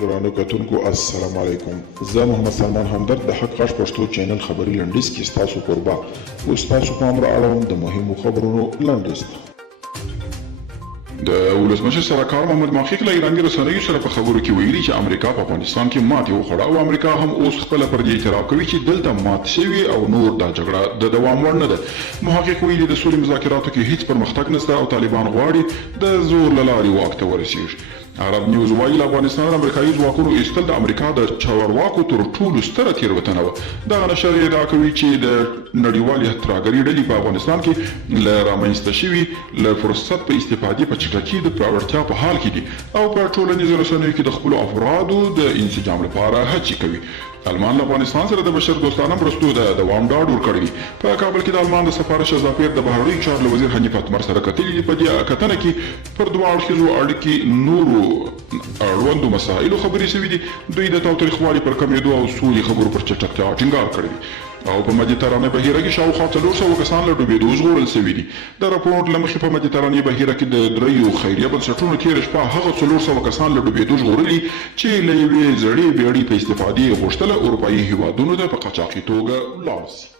ګرانو کتونکو السلام علیکم. زه محمد سلمان همدرد د حق غږ پښتو چینل خبري لنډیز کې ستاسو کوربه اوس تاسو پام را اړوم د مهمو خبرونو لنډیز ته. د ولسمشر سرکار محمد محقق له ایراني رسنیو سره په خبرو کې ویلي چې امریکا په افغانستان کې ماتې وخوړه او امریکا هم اوس خپله پر دې اعتراف کوي چې دلته مات شوي او نور دا جګړه د دوام وړ نه ده. محقق ویلي د سولې مذاکراتو کې هیڅ پرمختګ نشته او طالبان غواړي د زور له لارې واک ته ورسیږي. عرب نیوز وایي له افغانستان د امریکایي ځواکونو ایستل د امریکا د چارواکو تر ټولو ستره تېروتنه وه. دغه نشر ادعا کوي چې د نړیوالې ترهګرۍ ډلې په افغانستان کې له رامنځته شوي له فرصت په استفادې په چټکۍ د پیاوړتیا په حال کې دي او په ټولنیزو رسنیو کې د خپلو افرادو د انسجام لپاره هڅې کوي. آلمان له افغانستان سره د بشر دوستانه مرستو د دوام ډاډ ورکړی دی. په کابل کې د آلمان د سفارش سفیر د بهرنیو چارو وزیر حنیف اتمر سره کتلي دي. په دې کتنه کې پر دوه اړخیزو اړیکې نورو اړوندو مسایلو خبرې شوي دي. دوی د تاوتریخوالي پر کمېدو او سولې خبرو پر چټکتیا ټینګار کړی دی او په مدیترانه بحیره کې شاوخوا 400 کسان له ډوبېدو ژغورل شوي دي. د راپور له مخې په مدیترانه بحیره کې د دریو خیریه بنسټونو تېره شپه هغه 400 کسان له ډوبېدو ژغورلي چې له یوې زړې بېړۍ په استفادې یې غوښتله اروپایي هېوادونو ته په قاچاقي توګه ولاړ شي.